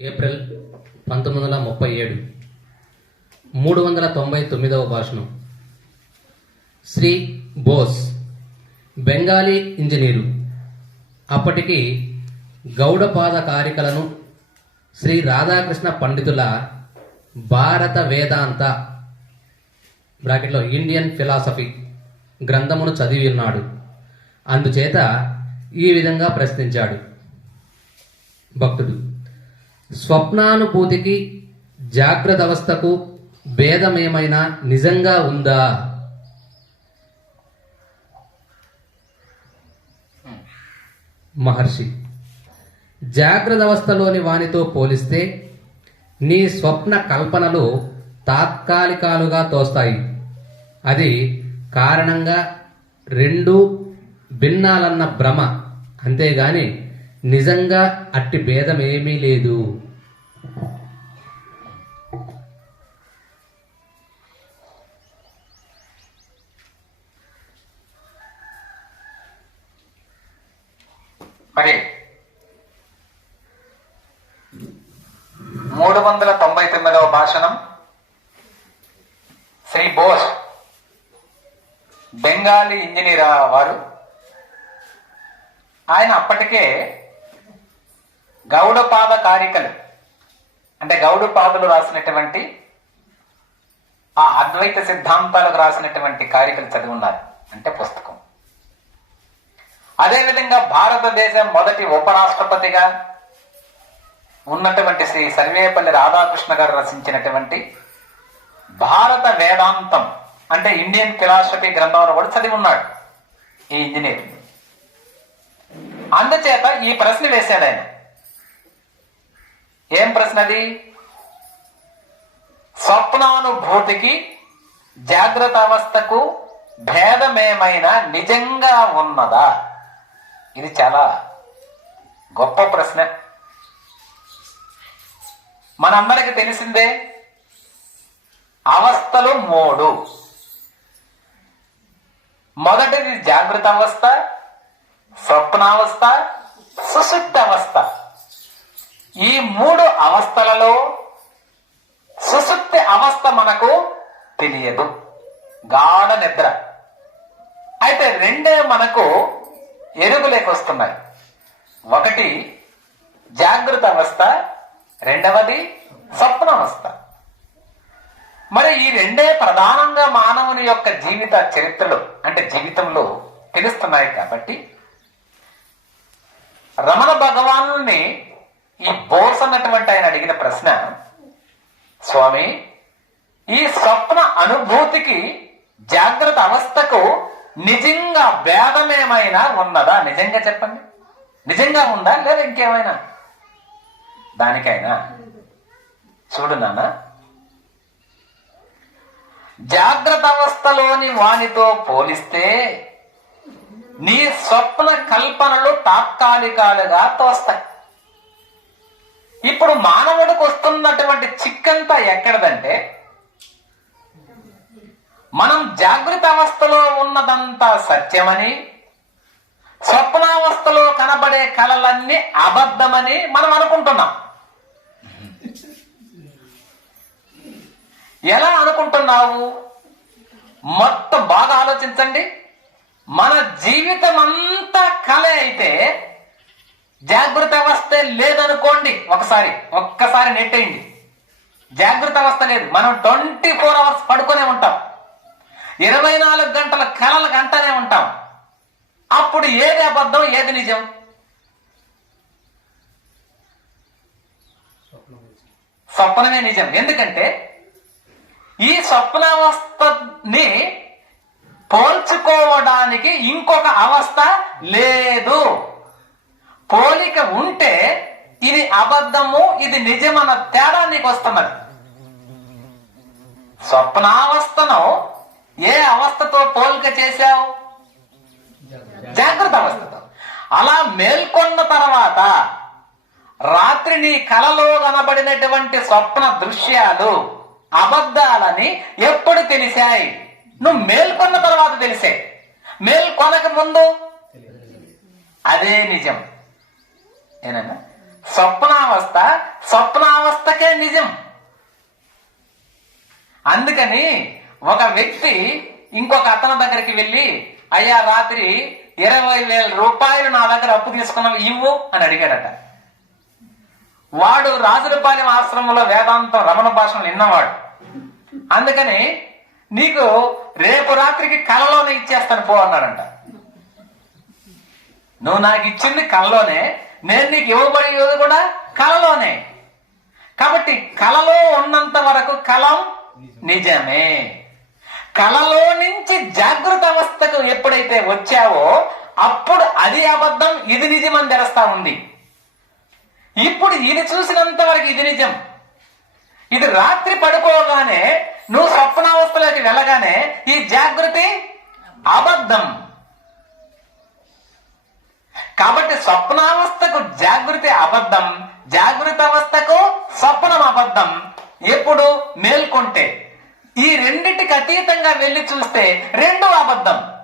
April పంతొమ్మిది వందల ముప్పై ఏడు. మూడు వందల తొంభై తొమ్మిదవ భాషణం. శ్రీ బోస్ బెంగాలీ ఇంజనీరు. అప్పటికి గౌడపాద కారికలను శ్రీ రాధాకృష్ణ పండితుల భారత వేదాంత బ్రాకెట్లో ఇండియన్ ఫిలాసఫీ గ్రంథమును చదివి ఉన్నాడు అందుచేత ఈ విధంగా ప్రశ్నించాడు. భక్తుడు స్వప్నానుభూతికి జాగ్రత్త అవస్థకు భేదమేమైనా నిజంగా ఉందా? మహర్షి జాగ్రత్త అవస్థలోని వానితో పోలిస్తే నీ స్వప్న కల్పనలు తాత్కాలికాలుగా తోస్తాయి. అది కారణంగా రెండు భిన్నాలన్న భ్రమ. అంతేగాని నిజంగా అట్టి భేదమేమీ లేదు. మరి మూడు వందల తొంభై తొమ్మిదవ భాషణం శ్రీ బోస్ బెంగాలీ ఇంజనీర్ వారు. ఆయన అప్పటికే గౌడపాద కారికలు. అంటే గౌడపాదులు రాసినటువంటి ఆ అద్వైత సిద్ధాంతాలకు రాసినటువంటి కారికలు చదివి ఉన్నారు అంటే పుస్తకం. అదేవిధంగా భారతదేశం మొదటి ఉపరాష్ట్రపతిగా ఉన్నటువంటి శ్రీ సర్వేపల్లి రాధాకృష్ణ గారు రచించినటువంటి భారత వేదాంతం అంటే ఇండియన్ ఫిలాసఫీ గ్రంథంలో కూడా చదివి ఉన్నాడు ఈ ఇంజనీర్. అందుచేత ఈ ప్రశ్న వేశాడు ఆయన. ఏం ప్రశ్న అది? స్వప్నానుభూతికి జాగ్రత్త అవస్థకు భేదమేమైనా నిజంగా ఉన్నదా? ఇది చాలా గొప్ప ప్రశ్న. మనందరికి తెలిసిందే అవస్థలు మూడు. మొదటిది జాగ్రత్త అవస్థ స్వప్నావస్థ సుశుద్ధ అవస్థ. ఈ మూడు అవస్థలలో సుశుద్ధి అవస్థ మనకు తెలియదు. గాఢ నిద్ర. అయితే రెండే మనకు ఎరుగులేకి వస్తున్నాయి. ఒకటి జాగృత అవస్థ రెండవది స్వప్నావస్థ మరి ఈ రెండే ప్రధానంగా మానవుని యొక్క జీవిత చరిత్రలో అంటే జీవితంలో తెలుస్తున్నాయి కాబట్టి రమణ భగవానుని ఈ బోస్ అన్నటువంటి ఆయన అడిగిన ప్రశ్న స్వామి ఈ స్వప్న అనుభూతికి జాగ్రత్త అవస్థకు నిజంగా భేదమేమైనా ఉన్నదా? నిజంగా చెప్పండి. నిజంగా ఉందా లేదా ఇంకేమైనా? దానికైనా. చూడు నాన్న. జాగ్రత్త అవస్థలోని వానితో పోలిస్తే నీ స్వప్న కల్పనలు తాత్కాలికాలుగా తోస్తాయి. ఇప్పుడు మానవుడికి వస్తున్నటువంటి చిక్కంతా ఎక్కడదంటే మనం జాగృత అవస్థలో ఉన్నదంతా సత్యమని స్వప్నావస్థలో కనబడే కళలన్నీ అబద్ధమని మనం అనుకుంటున్నాం. ఎలా అనుకుంటున్నావు? మొత్తం బాగా ఆలోచించండి. మన జీవితం అంతా కళ అయితే జాగ్రత్త అవస్థ లేదనుకోండి ఒకసారి ఒక్కసారి నెట్టేయండి. జాగ్రత్త అవస్థ లేదు. మనం ట్వంటీ ఫోర్ అవర్స్ పడుకునే ఉంటాం. ఇరవై నాలుగు గంటల కళలు గంటనే ఉంటాం. అప్పుడు ఏది అబద్ధం ఏది నిజం? స్వప్నమే నిజం. ఎందుకంటే ఈ స్వప్నావస్థని పోల్చుకోవడానికి ఇంకొక అవస్థ లేదు. పోలిక ఉంటే ఇది అబద్ధము ఇది నిజమన్న తేడా నీకు వస్తున్నది స్వప్నావస్థను ఏ అవస్థతో పోలిక చేశావు? జాగ్రత్త అవస్థతో. అలా మేల్కొన్న తర్వాత రాత్రి నీ కలలో కనబడినటువంటి స్వప్న దృశ్యాలు అబద్ధాలని ఎప్పుడు తెలిసాయి? నువ్వు మేల్కొన్న తర్వాత తెలిసే మేల్కొనక ముందు? అదే నిజం. ఏనన్నా స్వప్నావస్థ స్వప్నావస్థకే నిజం. అందుకని ఒక వ్యక్తి ఇంకొక అతని దగ్గరికి వెళ్ళి అయ్యా రాత్రి ఇరవై వేల రూపాయలు నా దగ్గర అప్పు తీసుకున్నావు ఇవ్వు అని అడిగాడట. వాడు రాజులపాలెం ఆశ్రమంలో వేదాంతం రమణ భాషను విన్నవాడు. అందుకని నీకు రేపు రాత్రికి కలలోనే ఇచ్చేస్తాను పో అన్నాడంట. నువ్వు నాకు ఇచ్చింది కలలోనే నేను నీకు ఇవ్వబడేది కూడా కలలోనే. కాబట్టి కలలో ఉన్నంత వరకు కలం నిజమే. కలలో నుంచి జాగృత అవస్థకు ఎప్పుడైతే వచ్చావో అప్పుడు అది అబద్ధం ఇది నిజం అని తెలుస్తా ఉంది. ఇప్పుడు ఇది చూసినంత వరకు ఇది నిజం. ఇది రాత్రి పడుకోగానే నువ్వు స్వప్నావస్థలోకి వెళ్ళగానే ఈ జాగృతి అబద్ధం. కాబట్టి స్వప్నావస్థకు జాగృతి అబద్ధం జాగృత అవస్థకు స్వప్నం అబద్ధం ఎప్పుడు మేల్కొంటే ఈ రెండింటికి అతీతంగా వెళ్ళి చూస్తే రెండు అబద్ధం.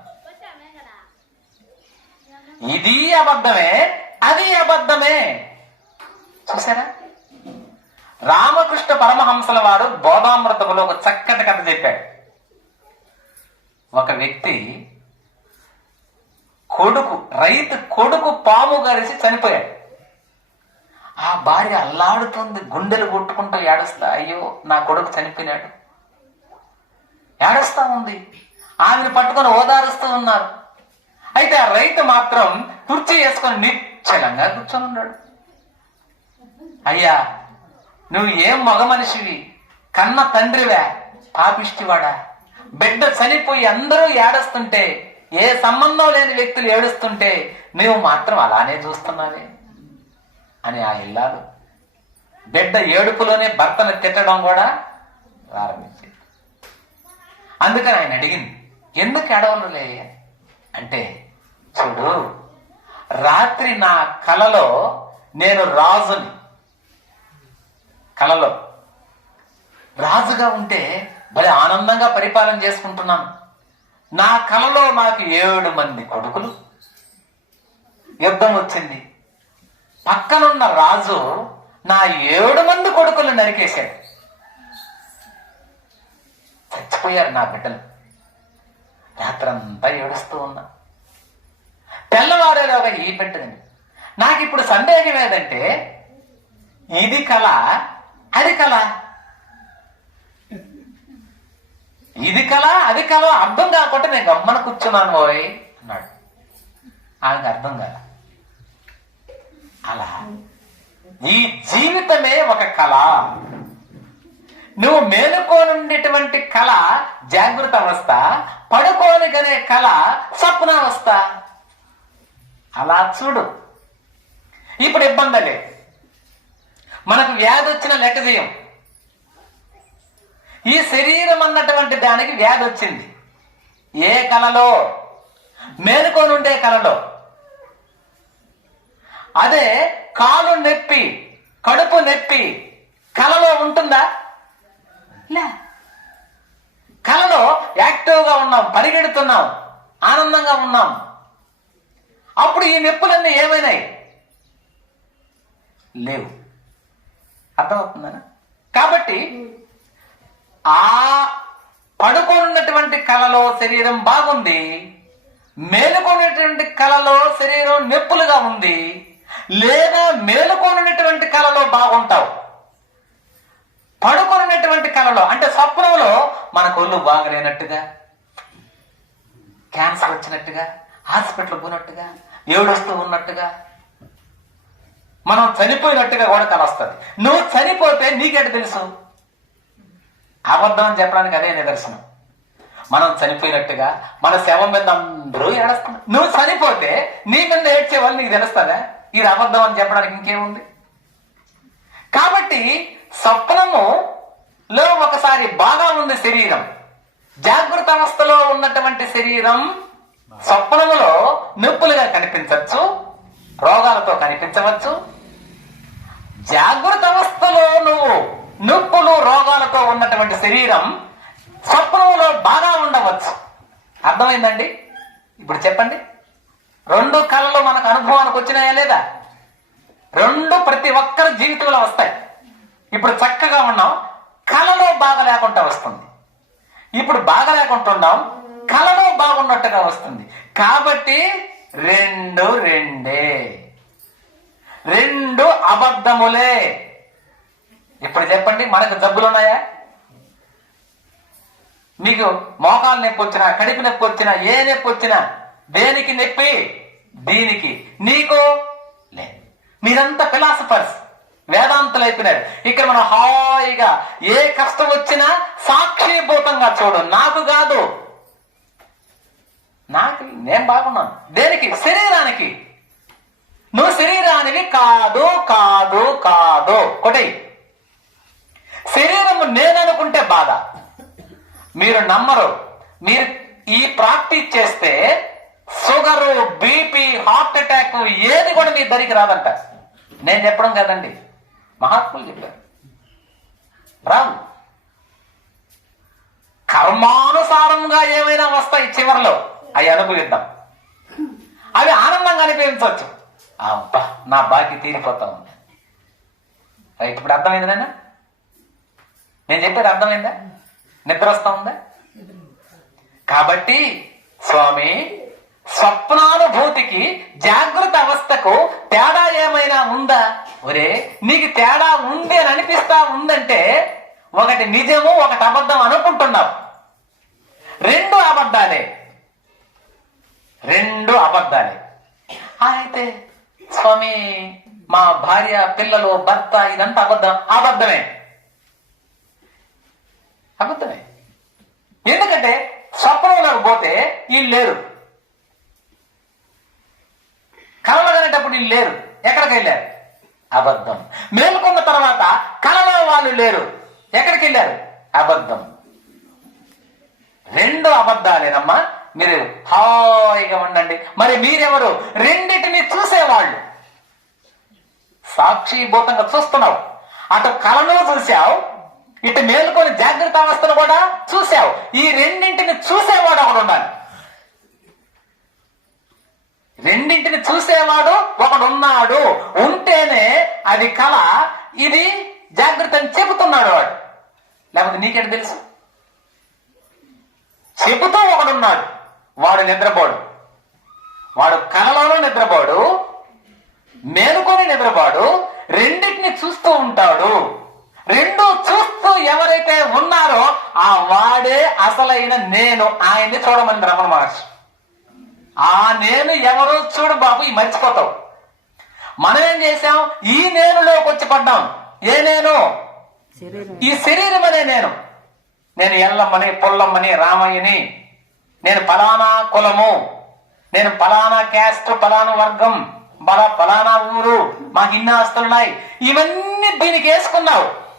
ఇది అబద్ధమే అది అబద్ధమే. చూసారా రామకృష్ణ పరమహంసల వారు బోధామృతములో ఒక చక్కటి కథ చెప్పాడు. ఒక వ్యక్తి కొడుకు రైతు కొడుకు పాము గరిసి చనిపోయాడు. ఆ భార్య అల్లాడుతుంది గుండెలు కొట్టుకుంటూ ఏడుస్తా అయ్యో నా కొడుకు చనిపోయినాడు. ఏడుస్తా ఉంది. ఆమెను పట్టుకొని ఓదారుస్తూ ఉన్నారు. అయితే ఆ రైతు మాత్రం కుర్చీ వేసుకొని నిశ్చలంగా కూర్చొని ఉన్నాడు. అయ్యా నువ్వు ఏం మగ మనిషివి? కన్న తండ్రివా పాపిష్టివాడా? బిడ్డ చనిపోయి అందరూ ఏడుస్తుంటే ఏ సంబంధం లేని వ్యక్తులు ఏడుస్తుంటే నువ్వు మాత్రం అలానే చూస్తున్నావే అని ఆ ఇల్లాలు. బిడ్డ ఏడుపులోనే భర్తను తిట్టడం కూడా ప్రారంభించింది. అందుకని ఆయన అడిగింది ఎందుకు ఎడవలులే అంటే చూడు రాత్రి నా కలలో నేను రాజుని. కలలో. రాజుగా ఉంటే భలే ఆనందంగా పరిపాలన చేసుకుంటున్నాను. నా కలలో నాకు ఏడు మంది కొడుకులు. యుద్ధం వచ్చింది. పక్కనున్న రాజు నా ఏడు మంది కొడుకులు నరికేశాడు. చచ్చిపోయారు నా బిడ్డలు. రాత్రంతా ఏడుస్తూ ఉన్నా. తెల్లవారేలోగా ఈ బిడ్డని నాకు ఇప్పుడు సందేహం ఏదంటే ఇది కళ అది కళ. ఇది కళ అది కళ అర్థం కాకుండా నేను గమ్మన కూర్చున్నాను ఓయ్ అన్నాడు. ఆమెకు అర్థం కాల. అలా ఈ జీవితమే ఒక కళ. నువ్వు మేలుకోనుండేటువంటి కళ జాగృత అవస్థ పడుకోని గనే కళ స్వప్నావస్థ అలా చూడు. ఇప్పుడు ఇబ్బంది లేదు. మనకు వ్యాధి వచ్చిన లెక్క చేయం. ఈ శరీరం అన్నటువంటి దానికి వ్యాధి వచ్చింది. ఏ కలలో? మేలుకోనుండే కలలో. అదే కాలు నొప్పి కడుపు నొప్పి కలలో ఉంటుందా? లే. కలలో యాక్టివ్గా ఉన్నాం పరిగెడుతున్నాం ఆనందంగా ఉన్నాం. అప్పుడు ఈ నొప్పులన్నీ ఏమైనాయి? లేవు. అర్థమవుతుందా? కాబట్టి ఆ పడుకోనున్నటువంటి కళలో శరీరం బాగుంది మేలుకొనేటువంటి కళలో శరీరం నొప్పులుగా ఉంది లేదా మేలుకొనినటువంటి కళలో బాగుంటావు. పడుకొనినటువంటి కళలో అంటే స్వప్నంలో మన కొళ్ళు బాగలేనట్టుగా క్యాన్సర్ వచ్చినట్టుగా హాస్పిటల్ పోయినట్టుగా ఏడుస్తూ ఉన్నట్టుగా మనం చనిపోయినట్టుగా కూడా కలొస్తుంది. నువ్వు చనిపోతే నీకెట తెలుసు? అబద్ధం అని చెప్పడానికి అదే నిదర్శనం. మనం చనిపోయినట్టుగా మన శవం మీద అందరూ ఏడుస్తున్నారు. నువ్వు చనిపోతే నీ మీద ఏడ్చే వాళ్ళు నీకు తెలుస్తుందా ఇది అబద్ధం అని చెప్పడానికి ఇంకేముంది? కాబట్టి స్వప్నము లో ఒకసారి బాగా ఉంది శరీరం. జాగ్రత్త అవస్థలో ఉన్నటువంటి శరీరం స్వప్నములో నొప్పులుగా కనిపించవచ్చు రోగాలతో కనిపించవచ్చు. జాగ్రత్త అవస్థలో నువ్వు నొప్పులు రోగాలతో ఉన్నటువంటి శరీరం స్వప్నంలో బాగా ఉండవచ్చు. అర్థమైందండి? ఇప్పుడు చెప్పండి. రెండు కళలు మనకు అనుభవానికి వచ్చినాయా లేదా? రెండు ప్రతి ఒక్కరి జీవితంలో వస్తాయి. ఇప్పుడు చక్కగా ఉన్నాం. కళలో బాగా లేకుండా వస్తుంది. ఇప్పుడు బాగా లేకుంటున్నాం కలలో బాగున్నట్టుగా వస్తుంది. కాబట్టి రెండు రెండే. రెండు అబద్ధములే. ఇప్పుడు చెప్పండి మనకు జబ్బులు ఉన్నాయా మీకు మోకాలు నొప్పి వచ్చినా కడుపు నొప్పి వచ్చినా ఏ నొప్పి వచ్చినా దేనికి నొప్పి? దీనికి. నీకు? లే మీరంతా ఫిలాసఫర్స్ వేదాంతులు అయిపోయినారు. ఇక్కడ మనం హాయిగా ఏ కష్టం వచ్చినా సాక్షిభూతంగా చూడు. నాకు కాదు. నాకు నేను బాగున్నాను. దేనికి? శరీరానికి. నువ్వు శరీరానికి కాదు కాదు కాదు. ఒకటి శరీరము నేననుకుంటే బాధ. మీరు నమ్మరు. మీరు ఈ ప్రాక్టీస్ చేస్తే షుగరు బీపీ హార్ట్ అటాక్ ఏది కూడా మీ దరికి రాదంట. నేను చెప్పడం కదండి. మహాత్ములు చెప్పారు. రాదు కర్మానుసారంగా ఏమైనా వస్తాయి చివరిలో. అవి అనుభవిద్దాం అవి ఆనందంగా అనిపించవచ్చు. అబ్బా నా బాకీ తీరిపోతా ఉంది. ఇప్పుడు అర్థమైంది నేను నేను చెప్పేది అర్థమైందా? నిద్ర వస్తా ఉందా? కాబట్టి స్వామి స్వప్నానుభూతికి జాగ్రత్త అవస్థకు తేడా ఏమైనా ఉందా? ఒరే నీకు తేడా ఉంది అని అనిపిస్తా ఉందంటే ఒకటి నిజము ఒకటి అబద్ధం అనుకుంటున్నావు. రెండు అబద్ధాలే. రెండు అబద్ధాలే. అయితే స్వామి మా భార్య పిల్లలు భర్త ఇదంతా అబద్ధం. అబద్ధమే. అబద్ధమే ఎందుకంటే స్వప్నంలోకి పోతే వీళ్ళు లేరు. కళలు కనేటప్పుడు వీళ్ళు లేరు. ఎక్కడికి వెళ్ళారు? అబద్ధం. మేలుకున్న తర్వాత కళలో వాళ్ళు లేరు. ఎక్కడికి వెళ్ళారు? అబద్ధం. రెండు అబద్ధాలేనమ్మా. మీరు హాయిగా ఉండండి. మరి మీరెవరు? రెండింటిని చూసేవాళ్ళు. సాక్షిభూతంగా చూస్తున్నావు. అటు కళను చూసావు ఇటు మేలుకొని జాగ్రత్త అవస్థను కూడా చూసావు ఈ రెండింటిని చూసేవాడు ఒకడు ఉండాలి. రెండింటిని చూసేవాడు ఒకడు ఉన్నాడు. ఉంటేనే అది కళ. ఇది జాగ్రత్త అని చెబుతున్నాడు వాడు. లేకపోతే నీకెట తెలుసు? చెబుతూ ఒకడున్నాడు వాడు నిద్రపోడు. వాడు కలలోనూ నిద్రపోడు. మేలుకొని నిద్రపోడు. రెండింటిని చూస్తూ ఉంటాడు. రెండు చూస్తూ ఎవరైతే ఉన్నారో ఆ వాడే అసలైన నేను. ఆయన్ని చూడమని రమణ మహర్షి. ఆ నేను ఎవరో చూడు బాబు ఈ మర్చిపోతావు. మనం ఏం చేశాం? ఈ నేనులోకి వచ్చి పడ్డాం. ఏ నేను? ఈ శరీరం అనే నేను. నేను ఎల్లమ్మని పొల్లమ్మని రామయ్యని. నేను ఫలానా కులము. నేను ఫలానా క్యాస్ట్ ఫలానా వర్గం బల ఫలానా ఊరు. మాకు ఇన్ని ఆస్తులున్నాయి ఇవన్నీ దీనికి వేసుకున్నావు.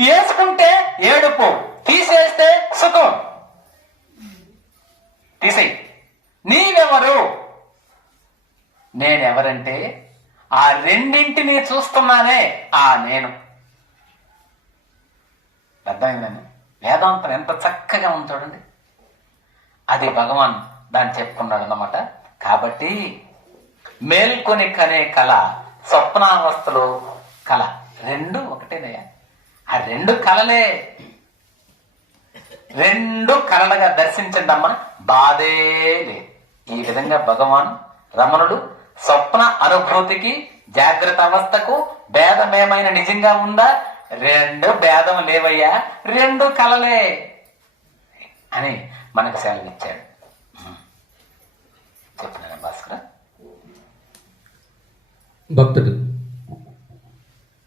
వేసుకుంటే ఏడుపు తీసేస్తే సుఖం. తీసేయి. నీవెవరు? నేనెవరంటే ఆ రెండింటిని చూస్తున్నానే ఆ నేను. అర్థమైందండి? వేదాంతం ఎంత చక్కగా ఉంటాడండి అది భగవాన్ దాన్ని చెప్పుకున్నాడు అన్నమాట కాబట్టి మేల్కొని కనే కళ స్వప్నావస్థలో కళ రెండు ఒకటేనయ్యా. ఆ రెండు కళలే. రెండు కళలుగా దర్శించండి అమ్మా. బాధే లేదు. ఈ విధంగా భగవాన్ రమణుడు స్వప్న అనుభూతికి జాగ్రత్త అవస్థకు భేదమేమైనా నిజంగా ఉందా? రెండు భేదం లేవయ్యా. రెండు కలలే అని మనకు సెలవిచ్చాడు. చెప్పిన భాస్కర్. భక్తుడు.